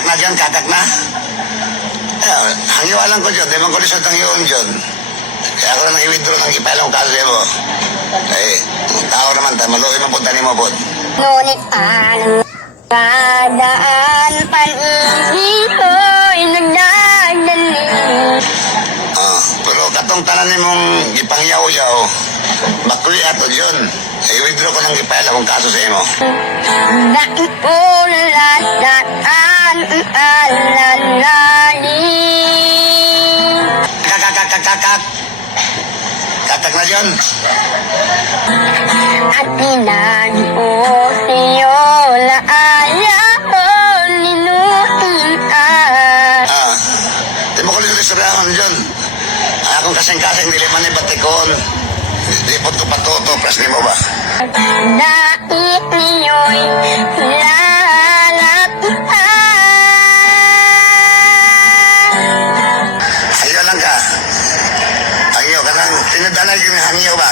Katak na dyan, katak na. Hangyawalan ko dyan, di man ko lisod ang iyon dyan. Kaya ako na i-withdraw ng ipalang kaso mo. Tao naman tayo, maluoy mo po, tani mo po. Ngunit anong kadaan pan-ibig ko'y nagdadali. Pero katong tanan mong ipangyaw-yaw, bakuy ato dyan. I-withdraw ko ng ipalang kaso sa imo. Bakit ko nalataan ang alalalim? Kakak. Katak na dyan. At pinagi ko sa'yo laaya ko ninuhian. Di mo ko lisod istoryahan dyan. Akong kasing-kasing diliman ni Batikon. Di po ito patuto, pras ni mo ba? Dait niyo'y lalatian. Hangyo lang ka. Hangyo ka nang tinadanay yung hangyo ba?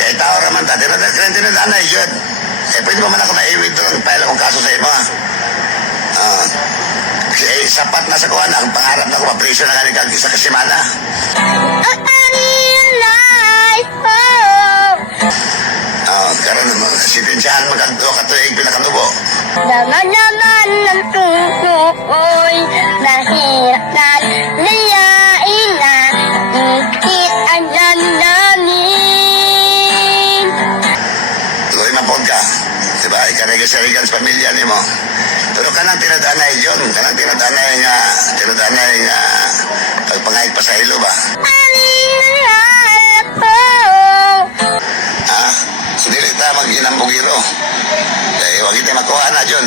Kaya tao naman ta, tinadanay yun. Pwede ba man ako na-i-withdraw ng file akong kaso sa imo ha? Kasi sapat na sa kuha na, ang pangarap na ko, mapriso na kanil sa kasimana. Karon naman, sitensyahan magkanto ka tuwing pinakanubo. Naman ng tukoy, nahirap na layain na, ikit ang damdamin. Tuloy na po ka. Diba, ikarega-sarigan sa pamilya ni mo. Pero kanang tinadanay yun, kanang tinadanay nga pagpangayag pa sa ilo ba? Dili ta mag-inambugiro. Kaya huwag ito makuha na dyan.